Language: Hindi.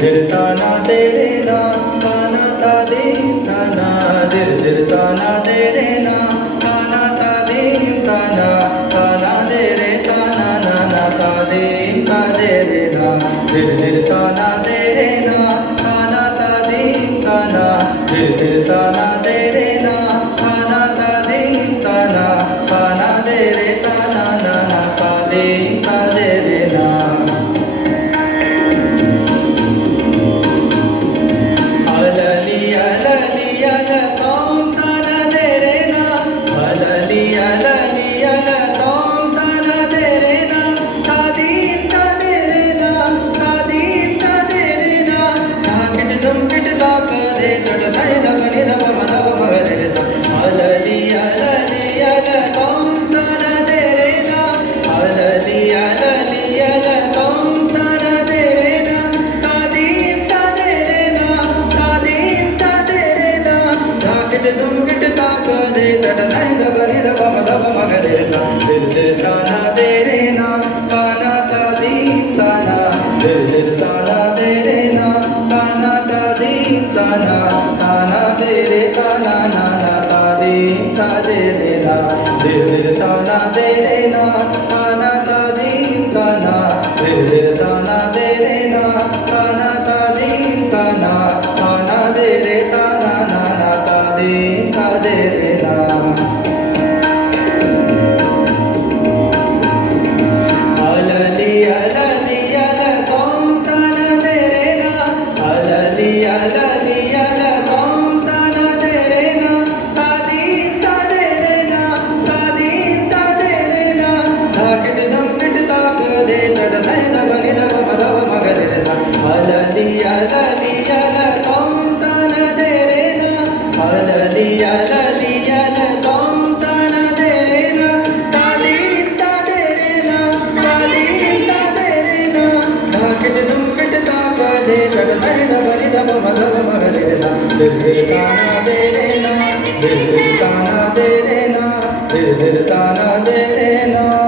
दिल ताना तेरे ना ताना ता दीन ताना दिल ताना तेरे ना ताना ता दीन ताना ताना दे रे ताना नाना ता दीन ता दे रे ना दिल ताना तेरे ना ताना ता दीन ताना दिल ताना तेरे ना ताना ता दीन ताना ताना दे रे ताना नाना ता दीन ता दे रे ना दिल ताना तेरे ना ताना ता दीन ताना दिल ताना तेरे ना ताना ता दीन ताना ताना दे रे ताना नाना ता दीन ता दे रे ना दिल ताना तेरे ना ताना ता दीन ताना दिल ताना तेरे ना ताना ता दीन ताना ताना दे रे ताना नाना ता दीन ता दे रे ना दिल ताना दे रे ना दिल ताना दे रे ना